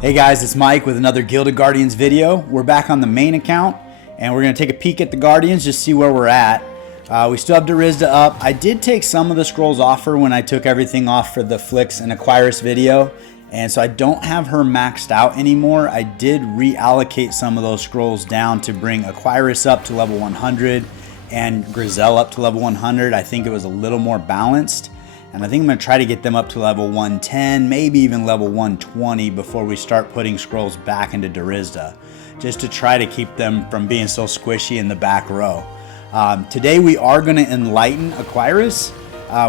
Hey guys, it's Mike with another Gilded Guardians video. We're back on the main account and we're going to take a peek at the Guardians, just see where we're at. We still have Darizda up. I did take some of the scrolls off her when I took everything off for the Flicks and Aquyrus video, and so I don't have her maxed out anymore. I did reallocate some of those scrolls down to bring Aquyrus up to level 100 and Grizel up to level 100. I think it was a little more balanced. And I think I'm going to try to get them up to level 110, maybe even level 120 before we start putting scrolls back into Darizda, just to try to keep them from being so squishy in the back row. Today we are going to enlighten Aquyrus.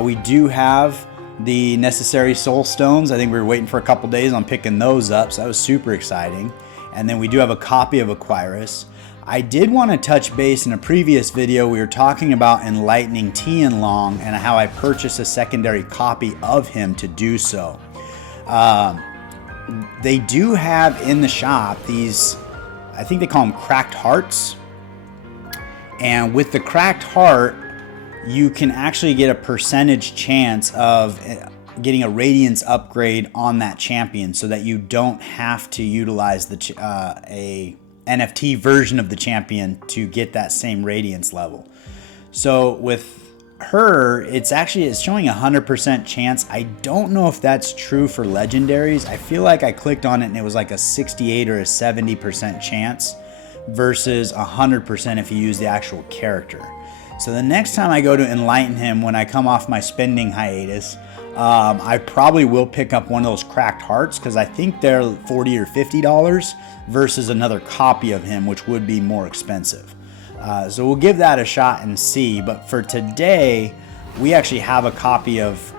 We do have the necessary soul stones. I think we were waiting for a couple days on picking those up, so that was super exciting. And then we do have a copy of Aquyrus. I did want to touch base in a previous video. We were talking about enlightening Tianlong and how I purchased a secondary copy of him to do so. They do have in the shop these, I think they call them cracked hearts. And with the cracked heart, you can actually get a percentage chance of getting a Radiance upgrade on that champion so that you don't have to utilize a NFT version of the champion to get that same Radiance level. So with her, it's showing 100% chance. I don't know if that's true for legendaries. I feel like I clicked on it and it was like a 68 or a 70% chance versus 100% if you use the actual character. So the next time I go to enlighten him when I come off my spending hiatus, I probably will pick up one of those cracked hearts because I think they're $40 or $50 versus another copy of him, which would be more expensive. So we'll give that a shot and see. But for today, we actually have a copy of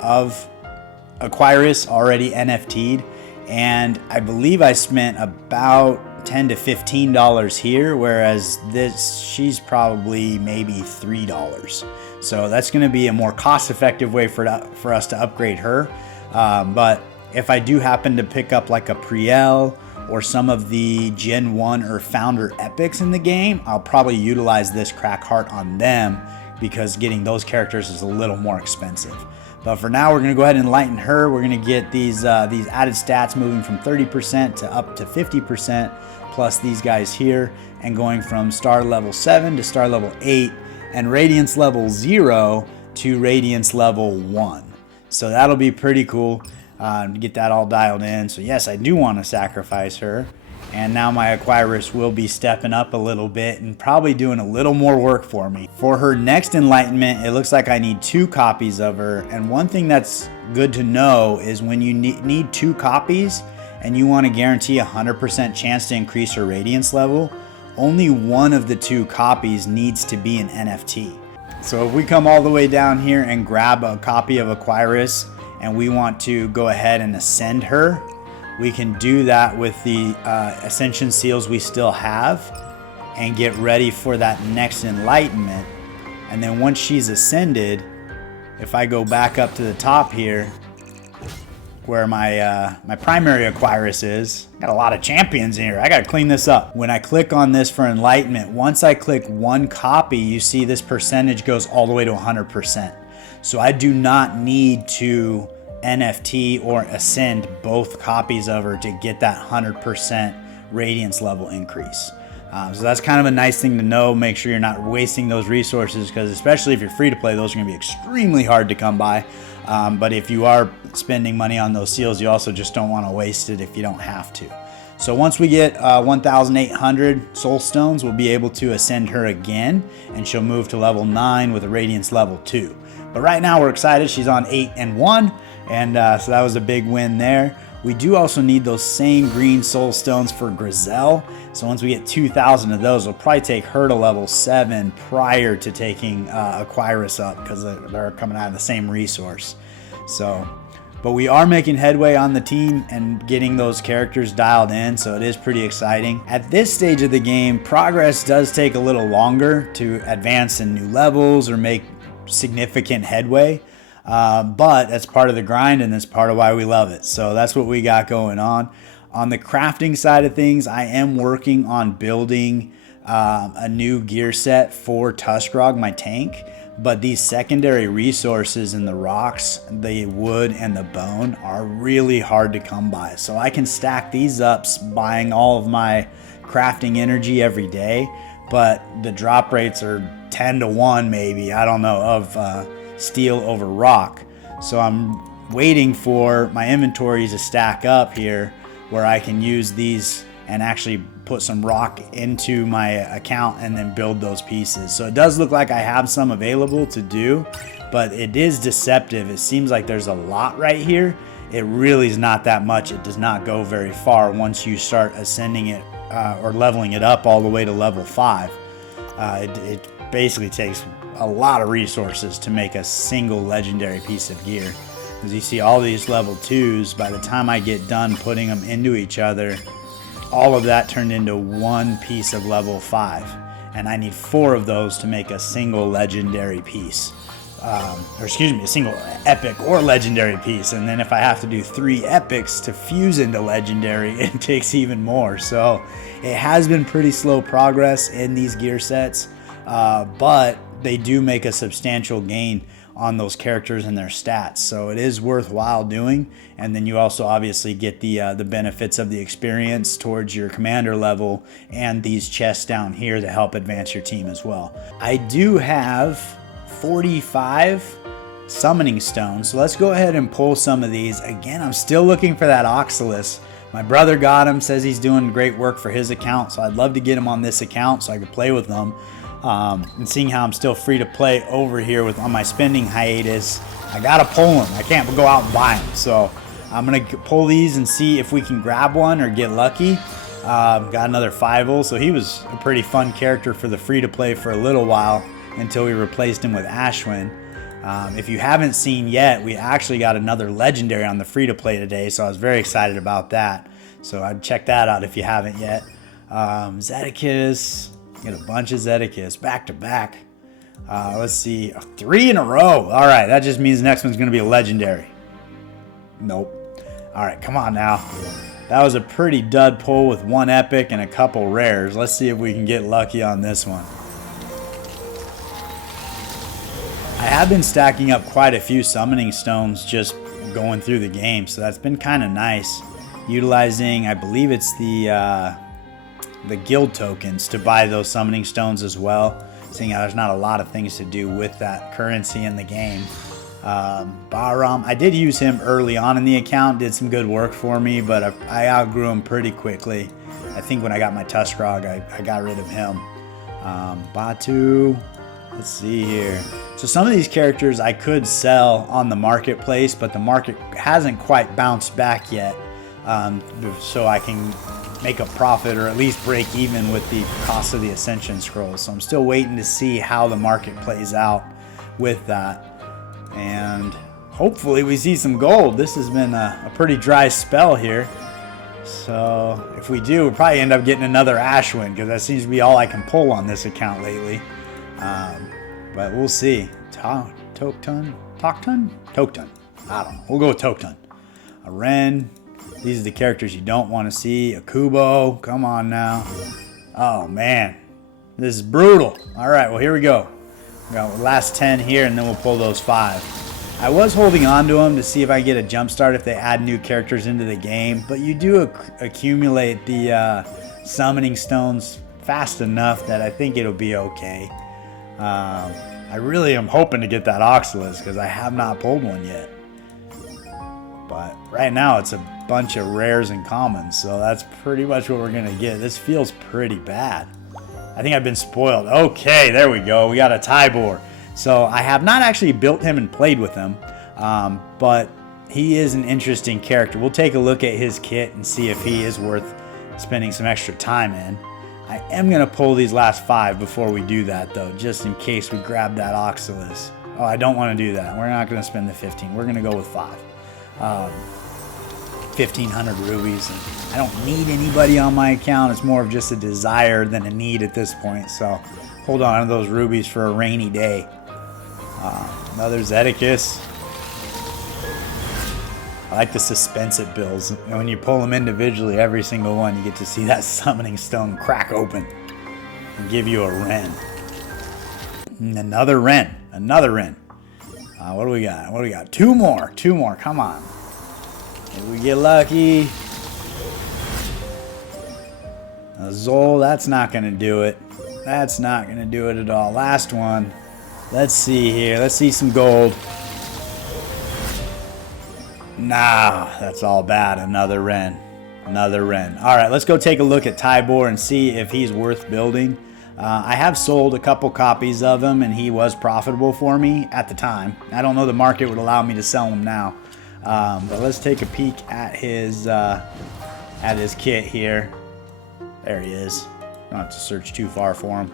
Aquyrus already NFT'd, and I believe I spent about $10 to $15 here, whereas she's probably maybe $3. So that's going to be a more cost-effective way for us to upgrade her. But if I do happen to pick up like a Priel or some of the Gen 1 or Founder epics in the game, I'll probably utilize this crack heart on them because getting those characters is a little more expensive. But for now, we're going to go ahead and enlighten her. We're going to get these added stats moving from 30% to up to 50%, plus these guys here, and going from star level 7 to star level 8, and Radiance level 0 to Radiance level 1. So that'll be pretty cool to get that all dialed in. So yes, I do want to sacrifice her. And now my Aquyrus will be stepping up a little bit and probably doing a little more work for me. For her next enlightenment, it looks like I need 2 copies of her. And one thing that's good to know is when you need 2 copies and you want to guarantee a 100% chance to increase her Radiance level, only one of the 2 copies needs to be an NFT. So if we come all the way down here and grab a copy of Aquyrus and we want to go ahead and ascend her, we can do that with the Ascension Seals we still have and get ready for that next enlightenment. And then once she's ascended, if I go back up to the top here where my primary Aquyrus is, got a lot of champions in here. I gotta clean this up. When I click on this for enlightenment, once I click 1 copy, you see this percentage goes all the way to 100%. So I do not need to NFT or ascend both copies of her to get that 100% Radiance level increase. So that's kind of a nice thing to know. Make sure you're not wasting those resources, because especially if you're free to play, those are going to be extremely hard to come by. But if you are spending money on those seals, you also just don't want to waste it if you don't have to. So once we get 1,800 soul stones, we'll be able to ascend her again, and she'll move to level 9 with a Radiance level 2. But right now we're excited. She's on 8 and 1, and so that was a big win there. We do also need those same green soul stones for Grizel. So once we get 2,000 of those, we'll probably take her to level 7 prior to taking Aquyrus up, because they're coming out of the same resource. But we are making headway on the team and getting those characters dialed in, so it is pretty exciting. At this stage of the game, progress does take a little longer to advance in new levels or make significant headway. But that's part of the grind, and that's part of why we love it. So that's what we got going on. On the crafting side of things, I am working on building a new gear set for Tuskrog, my tank. but these secondary resources in the rocks, the wood and the bone, are really hard to come by. So I can stack these up buying all of my crafting energy every day, but the drop rates are 10 to 1 maybe, I don't know, of steel over rock. So I'm waiting for my inventories to stack up here where I can use these and actually put some rock into my account and then build those pieces. So it does look like I have some available to do, but it is deceptive. It seems like there's a lot right here. It really is not that much. It does not go very far once you start ascending it or leveling it up all the way to level 5. It basically takes a lot of resources to make a single legendary piece of gear. As you see, all these level 2s, by the time I get done putting them into each other, all of that turned into one piece of level 5. And I need 4 of those to make a single legendary piece. Or excuse me, a single epic or legendary piece. And then if I have to do 3 epics to fuse into legendary, it takes even more. So it has been pretty slow progress in these gear sets, but they do make a substantial gain on those characters and their stats, so it is worthwhile doing. And then you also obviously get the benefits of the experience towards your commander level and these chests down here to help advance your team as well. I do have 45 summoning stones, so let's go ahead and pull some of these. Again, I'm still looking for that Oxalis. My brother got him, says he's doing great work for his account, so I'd love to get him on this account so I could play with them. And seeing how I'm still free to play over here on my spending hiatus, I gotta pull them. I can't go out and buy them, so I'm gonna pull these and see if we can grab one or get lucky. Got another Fievel, so he was a pretty fun character for the free to play for a little while until we replaced him with Ashwin. If you haven't seen yet, we actually got another legendary on the free to play today, so I was very excited about that. So I'd check that out if you haven't yet. Zedekiss. Get a bunch of Zedekiss back to back. Let's see, 3 in a row. All right, that just means the next one's going to be a legendary. Nope. All right, come on now. That was a pretty dud pull with 1 epic and a couple rares. Let's see if we can get lucky on this one. I have been stacking up quite a few summoning stones just going through the game, so that's been kind of nice. Utilizing, I believe it's the guild tokens to buy those summoning stones as well, seeing how there's not a lot of things to do with that currency in the game. Bahram, I did use him early on in the account, did some good work for me, but I outgrew him pretty quickly. I think when I got my Tuskrog, I got rid of him. Batu, let's see here. So some of these characters I could sell on the marketplace, but the market hasn't quite bounced back yet, so I can make a profit or at least break even with the cost of the Ascension Scrolls. So I'm still waiting to see how the market plays out with that. And hopefully we see some gold. This has been a pretty dry spell here. So if we do, we'll probably end up getting another Ashwin, because that seems to be all I can pull on this account lately. But we'll see. Toketun? Toketun. I don't know. We'll go with Toketun. A Ren. These are the characters you don't want to see. A Kubo. Come on now. Oh, man. This is brutal. All right, well, here we go. We got the last 10 here, and then we'll pull those 5. I was holding on to them to see if I get a jump start if they add new characters into the game, but you do accumulate the summoning stones fast enough that I think it'll be okay. I really am hoping to get that Oxalis, because I have not pulled one yet. But right now it's a bunch of rares and commons, so that's pretty much what we're gonna get. This feels pretty bad. I think I've been spoiled. Okay, there we go. We got a Tybor. So I have not actually built him and played with him, but he is an interesting character. We'll take a look at his kit and see if he is worth spending some extra time in. I am gonna pull these last 5 before we do that, though, just in case we grab that Oxalis. Oh, I don't want to do that. We're not gonna spend the 15. We're gonna go with 5. 1,500 rubies. And I don't need anybody on my account. It's more of just a desire than a need at this point. So hold on to those rubies for a rainy day. Another Zedekiss. I like the suspense it builds. And when you pull them individually, every single one, you get to see that summoning stone crack open and give you a Ren. Another Ren. Another Ren. What do we got? What do we got? Two more. Two more. Come on. If we get lucky. A Zol, that's not going to do it. That's not going to do it at all. Last one. Let's see here. Let's see some gold. Nah, that's all bad. Another Ren. Another Ren. All right, let's go take a look at Tybor and see if he's worth building. I have sold a couple copies of him, and he was profitable for me at the time. I don't know the market would allow me to sell him now. But let's take a peek at his kit here. There he is. Don't have to search too far for him.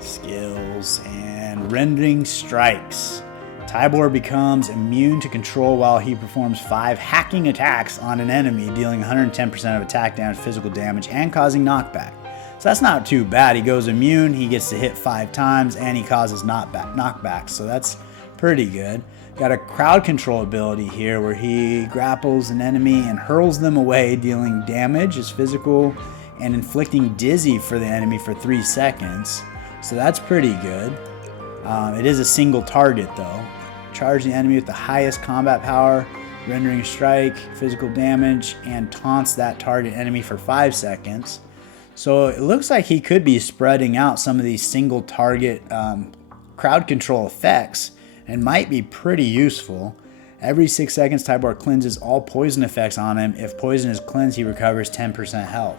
Skills and rendering strikes. Tybor becomes immune to control while he performs 5 hacking attacks on an enemy, dealing 110% of attack damage, physical damage, and causing knockback. So that's not too bad. He goes immune, he gets to hit 5 times, and he causes knockback. So that's pretty good. Got a crowd control ability here where he grapples an enemy and hurls them away, dealing damage as physical and inflicting dizzy for the enemy for 3 seconds. So that's pretty good. It is a single target though. Charge the enemy with the highest combat power, rendering strike, physical damage, and taunts that target enemy for 5 seconds. So it looks like he could be spreading out some of these single target crowd control effects and might be pretty useful. Every 6 seconds, Tybor cleanses all poison effects on him. If poison is cleansed, he recovers 10% health.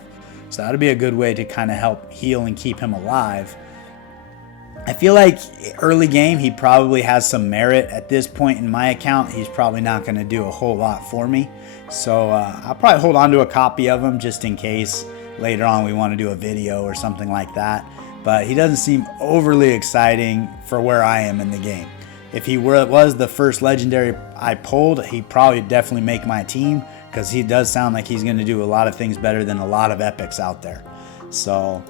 So that'll be a good way to kind of help heal and keep him alive. I feel like early game, he probably has some merit. At this point in my account, he's probably not going to do a whole lot for me. So I'll probably hold on to a copy of him just in case later on we want to do a video or something like that. But he doesn't seem overly exciting for where I am in the game. If he was the first legendary I pulled, he'd probably definitely make my team because he does sound like he's going to do a lot of things better than a lot of epics out there. So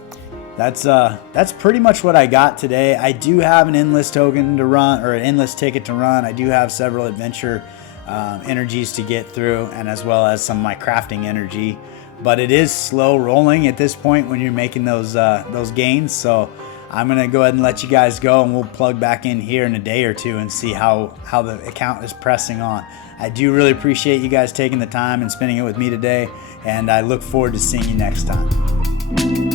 that's pretty much what I got today. I do have an endless token to run, or an endless ticket to run. I do have several adventure energies to get through, and as well as some of my crafting energy. But it is slow rolling at this point when you're making those gains. So I'm gonna go ahead and let you guys go, and we'll plug back in here in a day or two and see how the account is pressing on. I do really appreciate you guys taking the time and spending it with me today, and I look forward to seeing you next time.